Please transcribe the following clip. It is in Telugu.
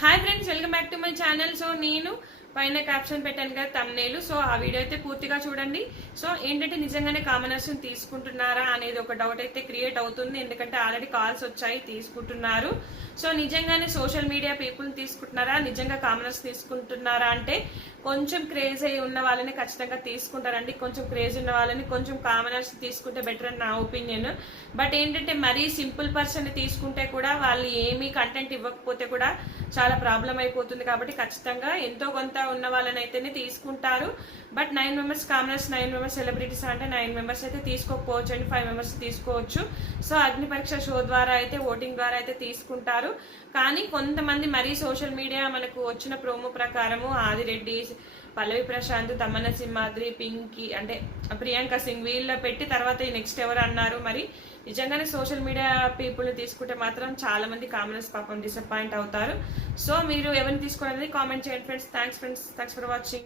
Hi friends, welcome back to my channel. So నేను పైన క్యాప్షన్ పెట్టాను కదా తమ్నేలు. సో ఆ వీడియో అయితే పూర్తిగా చూడండి. సో ఏంటంటే నిజంగానే కామనర్స్ తీసుకుంటున్నారా అనేది ఒక డౌట్ అయితే క్రియేట్ అవుతుంది. ఎందుకంటే ఆల్రెడీ కాల్స్ వచ్చాయి, తీసుకుంటున్నారు. సో నిజంగానే సోషల్ మీడియా పీపుల్ తీసుకుంటున్నారా, నిజంగా కామనర్స్ తీసుకుంటున్నారా అంటే కొంచెం క్రేజ్ అయి ఉన్న వాళ్ళని ఖచ్చితంగా తీసుకుంటారండి. కొంచెం క్రేజ్ ఉన్న వాళ్ళని కొంచెం కామనర్స్ తీసుకుంటే బెటర్ అని నా ఒపీనియన్. బట్ ఏంటంటే మరీ సింపుల్ పర్సన్ తీసుకుంటే కూడా వాళ్ళు ఏమీ కంటెంట్ ఇవ్వకపోతే కూడా చాలా ప్రాబ్లం అయిపోతుంది. కాబట్టి ఖచ్చితంగా ఎంతో కొంత ఉన్న వాళ్ళని అయితేనే తీసుకుంటారు. But 9 members commoners, 9 members celebrities అంటే 9 మెంబర్స్ అయితే తీసుకోకపోవచ్చు అండి, 5 మెంబర్స్ తీసుకోవచ్చు. సో అగ్ని పరీక్ష షో ద్వారా అయితే ఓటింగ్ ద్వారా అయితే తీసుకుంటారు. కానీ కొంతమంది మరీ సోషల్ మీడియా మనకు వచ్చిన ప్రోమో ప్రకారము ఆదిరెడ్డి, పల్లవి ప్రశాంత్, తమన్నా సింహాద్రి, పింకీ అంటే ప్రియాంక సింగ్ వీళ్ళ పెట్టి తర్వాత ఈ నెక్స్ట్ ఎవరు అన్నారు. మరి నిజంగానే సోషల్ మీడియా పీపుల్ తీసుకుంటే మాత్రం చాలా మంది కామనర్స్ పాపం డిసప్పాయింట్ అవుతారు. సో మీరు ఎవరిని తీసుకోవాలనేది కామెంట్ చేయండి ఫ్రెండ్స్. Thanks for watching.